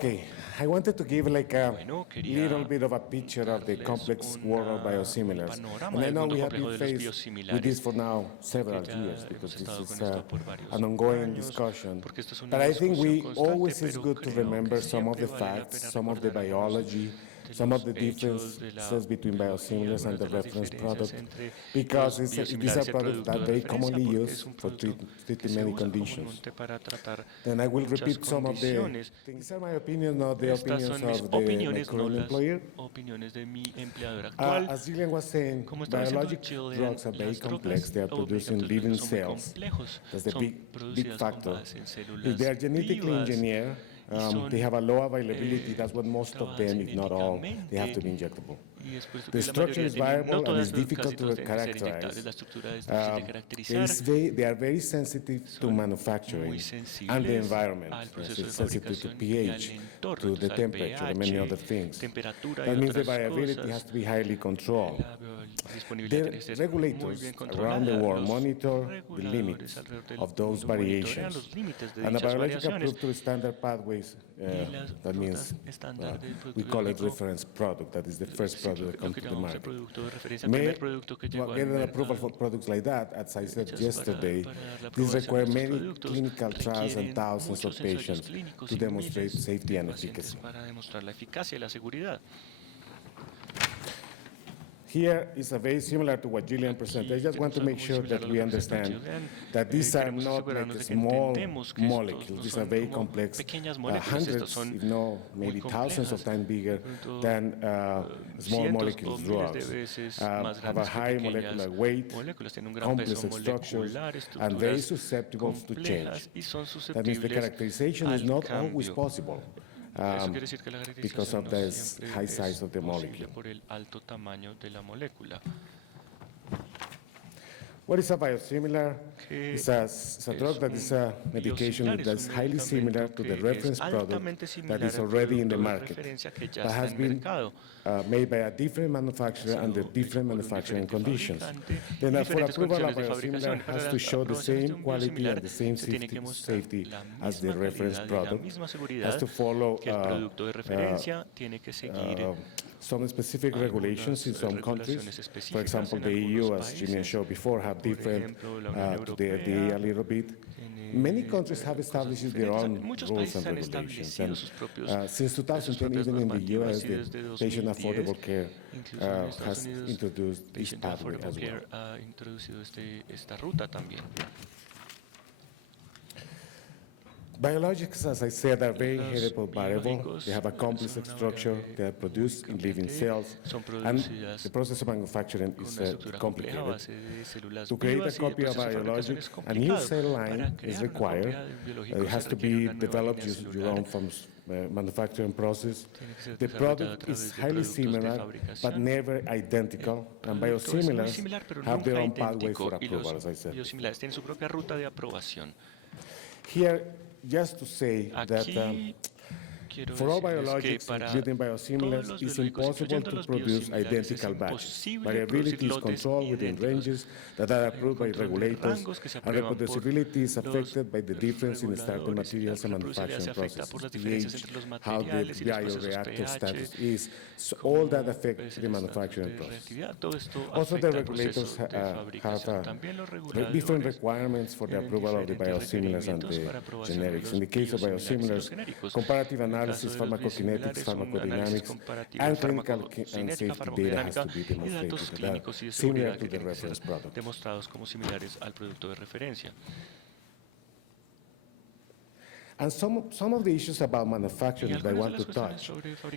Okay, I wanted to give like a Bueno, little quería bit of a picture of the complex world of un biosimilars. panorama And I del know mundo we have complejo been de los faced with this biosimilares, for now porque several ya years hemos because this estado is con esto por varios an ongoing años, discussion. porque esto es But una I think discusión we constante, always is pero good to creo que remember some of siempre the vale la facts, pena some of the recordar algunos biology, de some of los the hechos de la differences between biología, biosimilars and algunas the de las reference diferencias product entre because los these are biosimilares y el products producto that de very referencia, commonly porque used es un for producto que treating se many usa conditions. comúnmente para tratar Then I will muchas repeat some of the condiciones. things. These are my opinions, not the Estas opinions son mis of my opiniones, no current las employer. opiniones de mi empleador actual. As Gillian was saying, Como estaba diciendo biologic Gillian, drugs are very las complex. drogas They are o produced in medicamentos living biológicos son muy cells. complejos, That's the son big producidas con factor. base en If they células are genetically vivas engineered, y son they have a low availability. That's what most of trabajadas them, if not all, they have genéticamente, to be injectable. y es por eso The que la structure mayoría is tienen, no variable and todas, it's pero casi difficult to todas tienen que ser inyectables. characterize. La estructura es difícil de They, caracterizar, they are very sensitive to son manufacturing muy and the sensibles environment. al Yes, proceso de it's sensitive to fabricación y al pH, entorno, to the entonces al temperature, and many other pH, things. temperatura y That means the otras variability has cosas. to be highly controlled. La disponibilidad tiene que The ser muy regulators bien around the controlada. world Los monitor the reguladores limits alrededor del of those mundo monitorean variations. los límites de And a dichas biologic variaciones approved to standard pathways, y las that means rutas estándar del we producto call it biológico. reference product, that is the first product that Lo comes que to the llamamos el market. producto de referencia, el primer producto que llegó al Get an approval for mercado. products like that, as I said Hechas yesterday, para dar la these aprobación de require estos many productos clinical trials and requieren thousands of muchos ensayos patients clínicos to y demonstrate miles safety de and pacientes efficacy. para demostrar la eficacia y la seguridad. Here is a very similar to what Gillian presented. I just want to make sure that we understand that these are not like small molecules. These are very complex, hundreds, if not maybe thousands of times bigger than small molecules drugs. Have a high molecular weight, complex structures, and very susceptible to change. That means the characterization is not always possible. Eso quiere decir que la Because caracterización of no the siempre high es size of the posible molecule. por el alto tamaño de la molécula. What is a biosimilar? ¿Qué It's a drug that is a medication biosimilar? that's Es un highly similar medicamento to the que reference es product altamente that similar is al already in the producto de market, referencia que ya but está has en been mercado. made by a different manufacturer Ha under sido different hecho por un manufacturing diferente conditions. fabricante y Then for diferentes approval, a condiciones de fabricación. biosimilar Para has las to show the aprobaciones de same un quality biosimilar and the same se tiene que mostrar safety la as the misma reference calidad y la product, misma has seguridad to follow que el producto de referencia, tiene que seguir some specific regulations in some countries. For example, the EU, as Jimmy showed before, have different to the FDA a little bit. Many countries have established their own rules and regulations. And since 2010, even in the US, the Patient Affordable Care has introduced this Patient pathway as Affordable well. Care ha introducido esta ruta también. Biologics, as I said, are very Los heritable variable. biológicos They have a complex son una structure. variable They are produced in living cells. son And producidas the process of manufacturing con is una estructura compleja a complicated. base de células To create a vivas y el copy of proceso de fabricación biologic, es a new complicado. cell Para line is crear una required. copia de un biológico It has se to requiere be una nueva developed línea your celular. own from manufacturing process. Tiene que ser The desarrollado a product través is de highly productos de similar, but fabricación. never identical. And El producto es muy biosimilars similar, pero have their nunca own pathway for idéntico, y approval, as I los said. biosimilares tienen su propia ruta de aprobación. Here, just to say that Aquí quiero for all decirles que biologics, para including todos biosimilars, los it's biológicos, impossible incluyendo to los produce biosimilares, es identical batches. imposible Variability producir is lotes controlled within idénticos. ranges that are Hay un approved by control de regulators, rangos que se and aprueban por reproducibility is los affected by the difference in starting reguladores, y la materials and reproducibilidad se manufacturing afecta processes, por las diferencias entre los pH, how the materiales y los procesos bioreactor pH, status is, so cómo all that affect es the el estatus manufacturing de process. reactividad. Todo esto Also, afecta the al proceso regulators de have fabricación. También los different reguladores requirements for the tienen approval of the diferentes biosimilars and requerimientos the para aprobación de generics. los In the case of biosimilares y los biosimilars, genéricos. comparative En el analysis, caso de los pharmacokinetics, biosimilares, un análisis pharmacodynamics, comparativo and de clinical and farmacocinética, safety data has to be farmacodinámica y datos demonstrated clínicos y de similar seguridad to que the tienen que ser reference product. demostrados como similares al producto de referencia. And some of the issues about manufacturing that I want to touch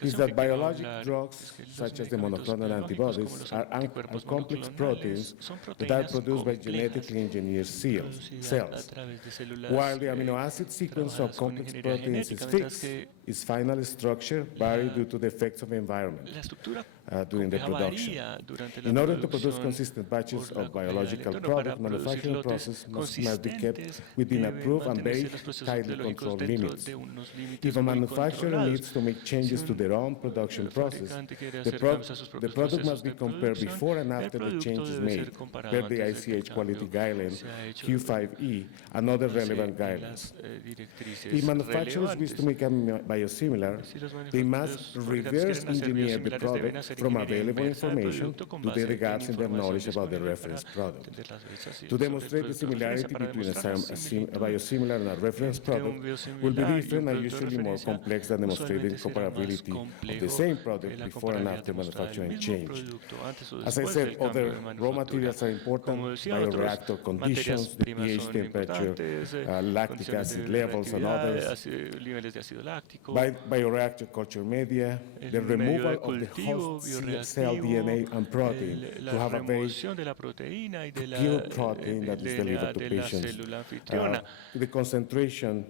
is that biologic drugs, such as the monoclonal antibodies, are complex proteins that are produced by genetically engineered cells. While the amino acid sequence of complex proteins is fixed, its final structure varies due to the effects of environment during the production. In order to produce consistent batches of biological product, manufacturing process must be kept within approved and very tightly controlled limits. If a manufacturer needs to make changes to their own production process, the product must be compared before and after the change is made, per the ICH quality guideline Q5E and other relevant guidelines. If manufacturers wish to make a biosimilar, Si los they manufacturers must reverse quieren hacer engineer the biosimilares, deben product hacer from ingeniería available inversa del information producto con to base the en gaps in their información knowledge about the disponible reference para product. entender las brechas To sobre el demonstrate the producto de referencia, similarity para between demostrar la a similitud biosimilar and a reference entre un product will be biosimilar y un different and producto de usually more referencia, complex than demonstrating usualmente será más comparability of the complejo same que product la before and comparabilidad after demostrada del manufacturing mismo change. producto antes o As I después said, del cambio other de raw manufactura. materials are important, Como decía, otros bioreactor materias conditions, the primas pH son temperature, importantes, lactic condiciones acid de levels, and reactividad, others. niveles de ácido láctico, Bioreactor culture media, el the medio removal de of the cultivo host cell bioreactivo, DNA and protein la to have a very remoción de la proteína y pure protein that is delivered to de la patients. célula anfitriona. The concentration,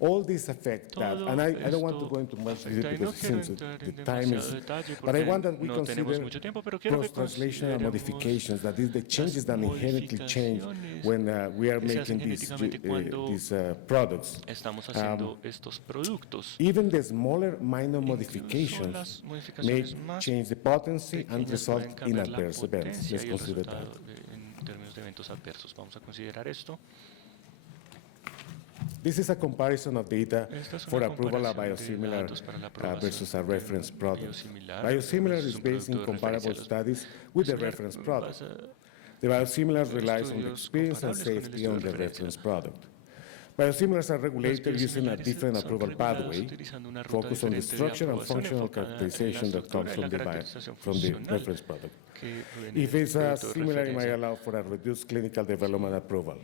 all these affect that. And I don't want to Esto go into much detail afecta, y no because it quiero seems entrar the en time is, demasiado detalle but I porque want that we no tenemos consider mucho tiempo, pero quiero que cross-translational consideremos modifications, that is the changes that inherently change modificaciones when we are que se hacen making these genéticamente cuando products. estamos haciendo estos productos. Even the smaller minor Incluso modifications las may modificaciones más change the potency and pequeñas result pueden in cambiar la adverse events. potencia Let's y el consider resultado that. en términos de eventos adversos. Vamos a considerar esto. This is a comparison of data Esta es for una approval of comparación de biosimilar datos para la aprobación versus a de reference un product. biosimilar Biosimilar versus is un based in producto de referencia. comparable Los studies with the biosimilar reference product. basa The biosimilar relies on the estudios experience and comparables con el safety estudio on de the referencia. reference product. Biosimilars are Los regulated using a biosimilares different son approval regulados pathway, utilizando una ruta focused on the diferente de structure and aprobación functional enfocada en la characterization that estructura comes y la from the caracterización reference funcional product. que proviene If del it's producto de similar, it might referencia. allow for a reduced clinical development approval.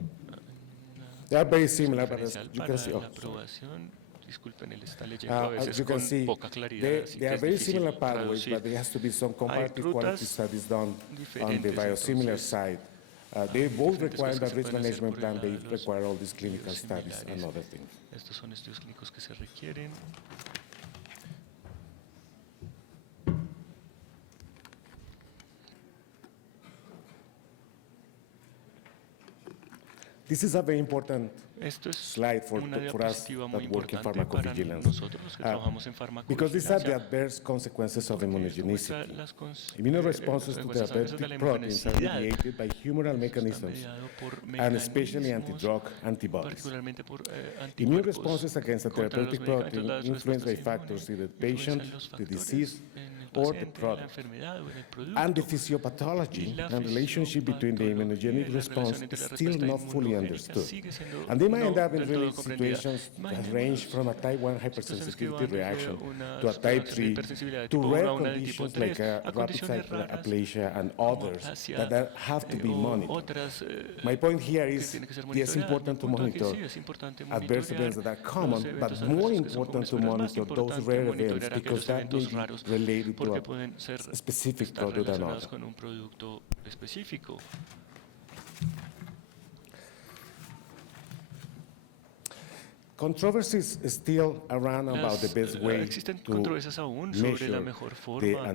They are very similar, but as Diferencial you para can see, la aprobación, disculpen, él está leyendo a as veces you can con see, poca claridad, así they que are es very difícil similar pathways, traducir. but there has to be some comparative quality rutas studies done on the diferentes, biosimilar entonces, side. They both diferentes require cosas that que se risk pueden hacer management por el plan. lado They de los require all these clinical studies and biosimilares. other things. Estos son estudios clínicos que se requieren. This is a very important Esto es slide for una us diapositiva muy that work in importante para pharmacovigilance. nosotros los que trabajamos en Because these are the farmacovigilancia. adverse consequences of Porque esto muestra immunogenicity. las Immunoresponses to consecuencias adversas de la therapeutic proteins are inmunogenicidad. mediated by humoral Está mechanisms mediado por and especially mecanismos, anti-drug antibodies. particularmente por Immune anticuerpos responses against a contra los therapeutic medicamentos. protein Las influenced by respuestas factors in the inmunes patient, influencian los the factores disease, en el or the paciente, en la product. enfermedad o en el And the producto. physiopathology Y la and relationship between the fisiopatología y immunogenic la response relación entre is la still respuesta not fully inmunogénica understood. sigue siendo And they might end no up in del really todo comprendida. situations that Imaginemos range from a type 1 situaciones que hypersensitivity van desde reaction una to a type 3 hipersensibilidad de to tipo 1 rare a una de tipo conditions 3, like a rapid condiciones cycle raras aplasia and como others aplasia, that have to be o monitored. otras My point here que is, tienen que ser yes, monitoreadas. important to Mi punto aquí monitor sí es importante adverse events that are common, los but eventos more adversos que son important comunes, to pero es más monitor those importante rare events monitorear because aquellos that may eventos be raros related to porque a pueden ser specific estar product or relacionados not. con un producto específico. Controversies still around about the best way Existen to controversias aún sobre la measure mejor the forma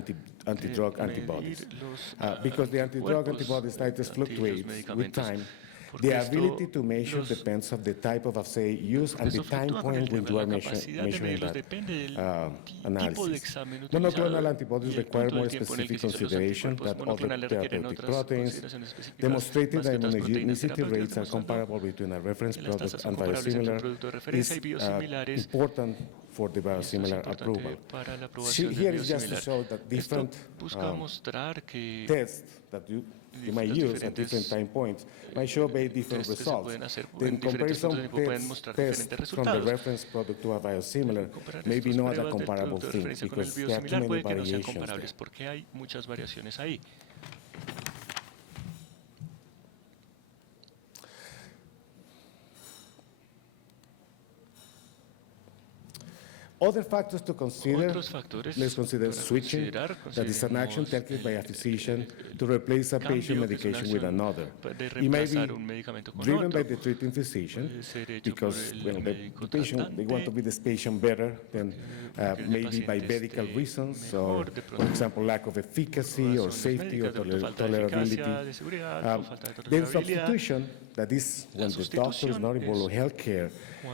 anti-drug de antibodies. medir los Because the anti-drug anticuerpos antibody status ante los fluctuates with medicamentos. time, Porque the esto ability to measure los- depends on the type of assay used and the Eso time fluctúa con el point when tiempo. you are La capacidad de measuring medirlos that depende del tipo de analysis. examen Monoclonal utilizado antibodies y el require punto del more tiempo en el que specific se usan los consideration anticuerpos than other monoclonales requieren therapeutic otras proteins, consideraciones específicas demonstrating más that que otras proteínas immunogenicity terapéuticas, rates are demostrando comparable between a reference que las product tasas son and comparables entre un biosimilar producto de is referencia y biosimilares. important for the Esto es biosimilar importante approval. para la aprobación Here del is just to biosimilar. show that Esto different busca mostrar que tests that you might los use at diferentes, different time points might show very different tests que se results. pueden hacer The en diferentes comparison puntos de tiempo pueden mostrar tests diferentes from the resultados. reference product to a biosimilar Comparar may be estos not a pruebas del comparable producto de thing referencia con el because there are too biosimilar many puede que no sean variations there. comparables porque hay muchas variaciones ahí. Other factors to consider, Otros factores let's consider para switching, considerar, that is an action consideremos taken by a el physician to replace a patient cambio, que es una medication with acción another. de It may reemplazar be un medicamento con driven by otro. the treating physician Puede ser hecho because por el well, médico the patient, they want to tratante, be this patient better than porque el maybe by paciente medical esté reasons mejor, or, de for pronto, example, lack of efficacy or razones safety or médicas, de pronto falta de tolerability. eficacia, de seguridad, o falta de Then tolerabilidad. substitution, that is when the doctor is not involved in healthcare,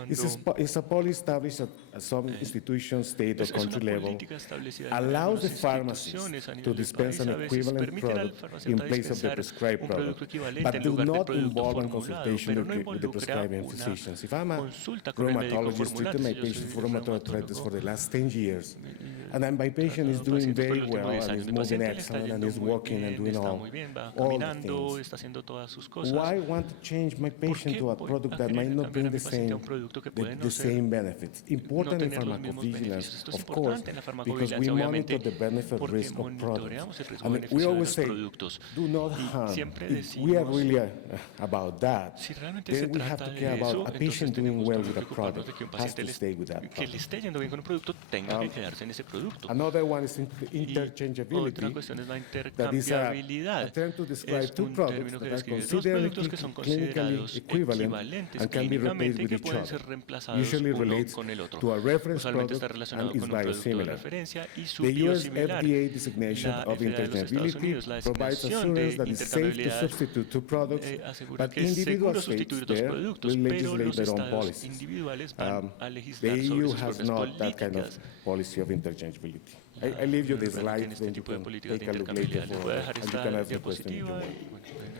is a poorly established some institution, state, or Es una country level política establecida en allows the algunas pharmacist instituciones a to nivel del dispense país. an A veces equivalent permiten al product in farmacéutico place of the dispensar prescribed un product, producto equivalente but en do lugar del not producto involve a formulado, consultation pero no with the involucra prescribing una physicians. If I'm a consulta con el médico rheumatologist treating formulante. my Si yo patient soy for rheumatoid arthritis for reumatólogo the last 10 years, y and then my patient is tratado doing pacientes por very el último well 10 and años. is Mi moving paciente le está excellent and yendo is muy walking and bien, doing está all muy bien, va the caminando, things. está haciendo todas sus cosas. Why want to change my ¿Por patient qué to a voy product a that might querer not cambiar bring a mi the paciente a same un producto que puede the no ser, same benefits? no Important in tener los mismos beneficios? pharmacovigilance, Esto es of course, importante en la because we farmacovigilancia, monitor obviamente, the benefit porque risk of products. monitoreamos el I riesgo mean, we beneficio de always los say, productos. do not Y harm. siempre If we are decimos, really about that, si realmente se then we have trata to de care eso, about a entonces patient doing tenemos well que with a preocuparnos product de que un has paciente to stay with that que le product. esté yendo bien con un producto tenga que quedarse en ese producto. Another one is Y otra interchangeability. cuestión es la That is a intercambiabilidad. term to describe Es two un products término que that are describe dos considered productos que son clinically considerados equivalent equivalentes and can be replaced clínicamente with que each pueden ser other. reemplazados Usually uno relates con el otro. to a reference Usualmente está product relacionado and is con un producto de biosimilar. referencia y su The US biosimilar. FDA designation La of FDA de los Estados interchangeability Unidos, la provides designación de assurance that it's safe to intercambiabilidad, substitute two products, asegura but que es individual seguro states sustituir dos there productos, will pero legislate los their own estados policies. individuales van a The legislar sobre EU sus has propias not that kind of políticas. policy of interchangeability. I leave you the Tiene slide, este then you tipo de can políticas de take a look later intercambiabilidad. Les voy a dejar and you esta can ask the question if you diapositiva want. y bueno, pueden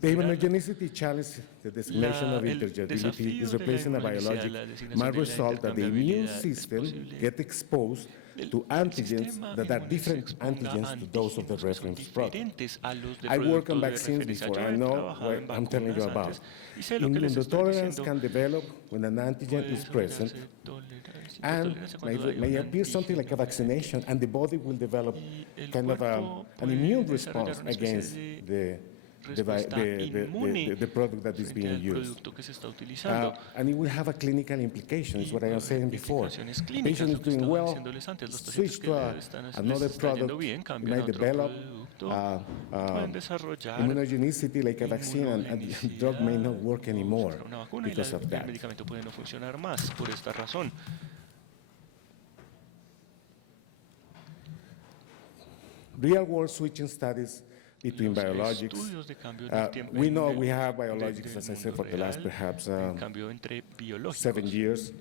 The mirarla. immunogenicity challenge, the designation of El interchangeability desafío is de la replacing a inmunogenicidad, biologic la designación might de la result that the immune intercambiabilidad es system posible. get exposed to El antigens sistema that are inmune se different exponga antigens a to those of the antígenos que son reference product. diferentes a los del I work on producto de vaccines referencia. before. Yo I he know trabajado en what I'm telling you vacunas about. antes y sé lo que les estoy Immunotolerance diciendo. can develop when an antigen Puede is present, desarrollarse tolerancia, and intolerancia cuando hay may un appear something like a antígeno. vaccination, and the body will develop Y el kind of cuerpo an puede immune desarrollar response una especie against de respuesta inmune the product that is frente being al used. producto que se está utilizando. And it will have a clinical implication, is what I was saying before. Implicaciones clínicas, Patient is lo que doing estaba well, diciéndoles antes. Los pacientes switch que to les está another yendo product, bien, it cambian a might otro develop producto, pueden desarrollar immunogenicity like a vaccine, and the drug may not work anymore una vacuna y because of el that. medicamento puede no funcionar más por esta razón. Real-world switching studies between Los biologics. estudios de cambio en el tiempo We en know el- we have del biologics, as I said, mundo for the last real, perhaps en cambio entre 7 biológicos. years.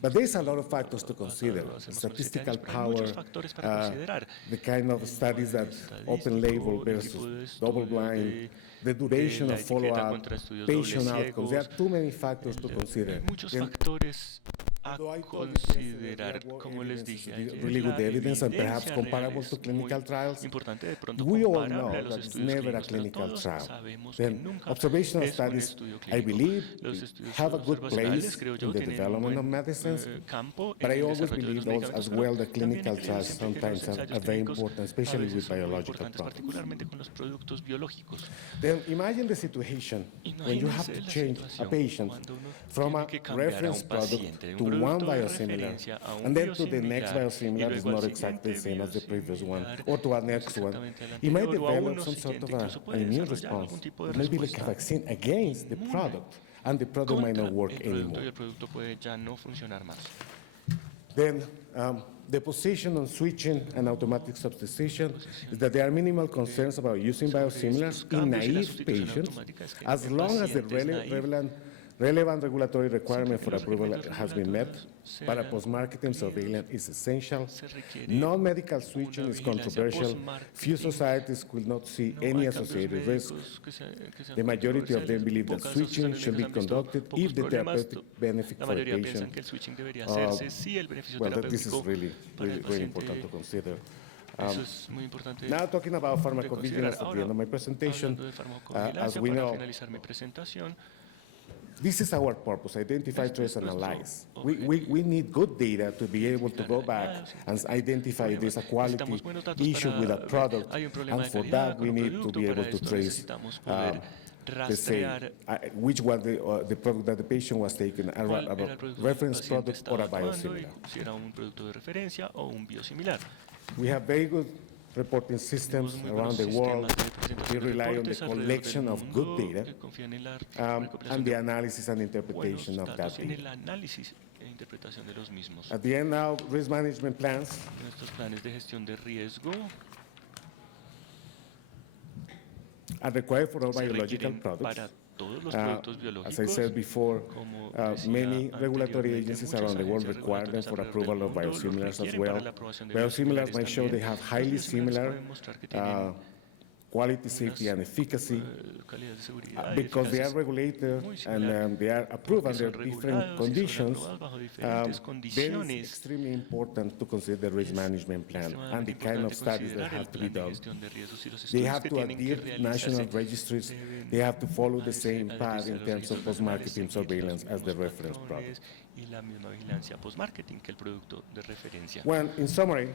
But there's a lot of factors to consider. Hace más Statistical pero hay power, muchos factores para considerar. the kind of studies that open label versus double blind, the duration la of etiqueta follow-up, contra estudios doble patient outcomes. There are ciegos, too many factors to consider. Hay muchos Then, factores a although I told you yesterday considerar, that como les evidence is dije ayer, really good la evidence and perhaps evidencia comparable real to es clinical muy trials, importante, de pronto we all comparable know a los that it's estudios never a clínicos, pero clinical todos trial. sabemos que Then nunca observational es un studies, estudio I clínico. believe, Los estudios have a good observacionales, place creo yo, in the tienen un development of buen medicines, campo but en I el always desarrollo de los believe those medicamentos, as pero well the también clinical he creído trials siempre que los sometimes are ensayos very clínicos important, a especially veces with son muy biological importantes, products. particularmente con los productos biológicos. Then imagine the situation when you have Imagínense to la change a situación patient cuando uno from a tiene que cambiar a reference un product paciente de un to one producto de biosimilar, referencia a un and then to the next biosimilar, biosimilar y is luego not al exactly the same siguiente as the previous one, biosimilar, or to a no es next one. exactamente al It might anterior, o a develop uno some sort siguiente, of incluso an puede immune desarrollar algún response, tipo de maybe like a respuesta vaccine against the inmune product, and the product might contra not work el producto, anymore. y el producto puede ya no funcionar más. Then the position on switching and automatic substitution is that there are minimal concerns about using biosimilars in naive patients as long as the relevant regulatory requirement for approval has been met. Para post-marketing surveillance is essential. Non-medical switching is controversial. Few societies will not see any associated risk. The majority of them believe that switching should be conducted if the therapeutic benefit La for the mayoría piensan patient. que el switching debería hacerse si el beneficio Well, this is terapéutico really, para el really paciente. important to consider. Eso es muy importante. Now talking about de pharmacovigilance considerar. at the end of my Ahora, presentation, hablando de as farmacovigilancia, we para know, finalizar mi presentación, this is our purpose, identify, Este es trace, nuestro analyze. We need good data to be able to go back and identify this a quality necesitamos buenos datos issue para with a ver product, hay un problema and de for calidad that con we un need to producto. be Para able to esto trace, necesitamos poder let's say, rastrear which was the product that the patient was taking, a cuál era el producto que el reference paciente product or a estaba tomando y biosimilar. si era un producto de referencia o un biosimilar. We have very good reporting systems Tenemos muy around buenos the world. sistemas de We presentación de rely on the reportes alrededor del collection of good mundo data que confían en la and recopilación the de analysis and buenos interpretation of that datos y en data. el análisis e interpretación de los mismos. At the end now, risk management plans. Nuestros planes de gestión de riesgo Are required for all se biological requieren products. para todos los productos As I biológicos. said before, Como many decía regulatory anteriormente, agencies muchas around the world agencias require them regulatorias for alrededor del approval of mundo los biosimilars as requieren well. para la aprobación de Biosimilars biosimilares might show they también. have Los highly biosimilares similar pueden mostrar que tienen quality, safety, and efficacy calidad de seguridad y because they are eficacia regulated muy similar, and they are approved porque under son different regulados y son conditions. aprobados bajo diferentes There is condiciones. extremely important to consider the risk management plan and the Extremadamente kind of importante studies that considerar el have to be plan de done. gestión de riesgos y los They estudios have que to tienen que adhere to national realizarse. registries. Deben They have to follow the adherirse same path in a los terms of registros nacionales, post-marketing seguir los surveillance as the mismos reference product. patrones y la misma vigilancia post-marketing que el producto de referencia. When, in summary,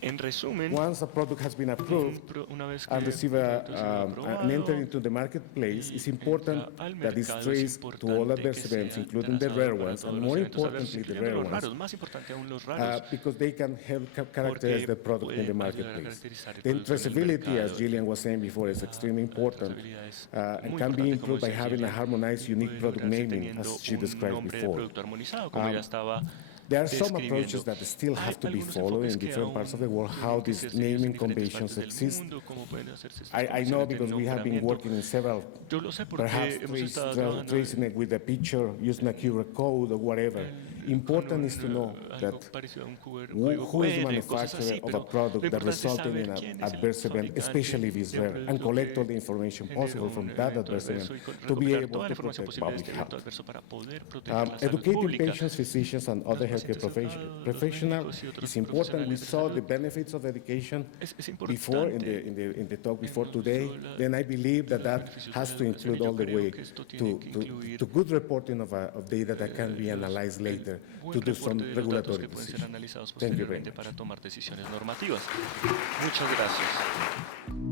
En resumen, once a product has been approved una vez que and el receive producto ha sido and aprobado enter into the marketplace, it's important entra al that it's mercado, es traced to all importante adverse que events, sea including the trazado rare para ones, todos and los more eventos adversos, importantly, the incluyendo rare los ones, raros, más importante aún los raros, because they can help characterize the product in the pueden ayudar a marketplace. caracterizar el Then producto en el traceability, as mercado. Gillian was saying before, is extremely important Trazabilidad es and muy can be importante, como improved by decía having a Gillian, harmonized, y unique puede product lograrse naming, teniendo as she un described nombre de before. producto armonizado, como ya estaba There are some describiendo. approaches that still Hay have to be algunos followed enfoques in que different parts of the aún world, how tienen que these ser seguidos en naming diferentes conventions partes del exist. mundo, cómo pueden hacerse estas I know convenciones de because we have been nombramiento. working in several, Yo lo sé porque perhaps hemos estado trabajando tracing it with a picture, using a QR code or whatever. Important is to know that algo parecido a un who is the QR, cosas manufacturer así, of a pero product lo that importante es resulted in saber an quién es el adverse event, fabricante especially if it's de un rare, and producto collect all que the information generó possible from un that evento adverse adverso event y to be recopilar able toda la to información protect posible de este public evento health. adverso para poder proteger la salud Educating pública. patients, physicians, and other Los healthcare pacientes educados, los professionals médicos y otros is important. We profesionales de saw salud. the benefits of education Es before importante. in the talk before Hemos today. visto Then I believe that los that beneficios has de to la educación, include y yo all the creo way que esto tiene que incluir to good reporting of data that can be analyzed later to buen do some reporte de los datos regulatory que pueden ser decisions. analizados Thank you very posteriormente much. para tomar decisiones normativas. Muchas gracias.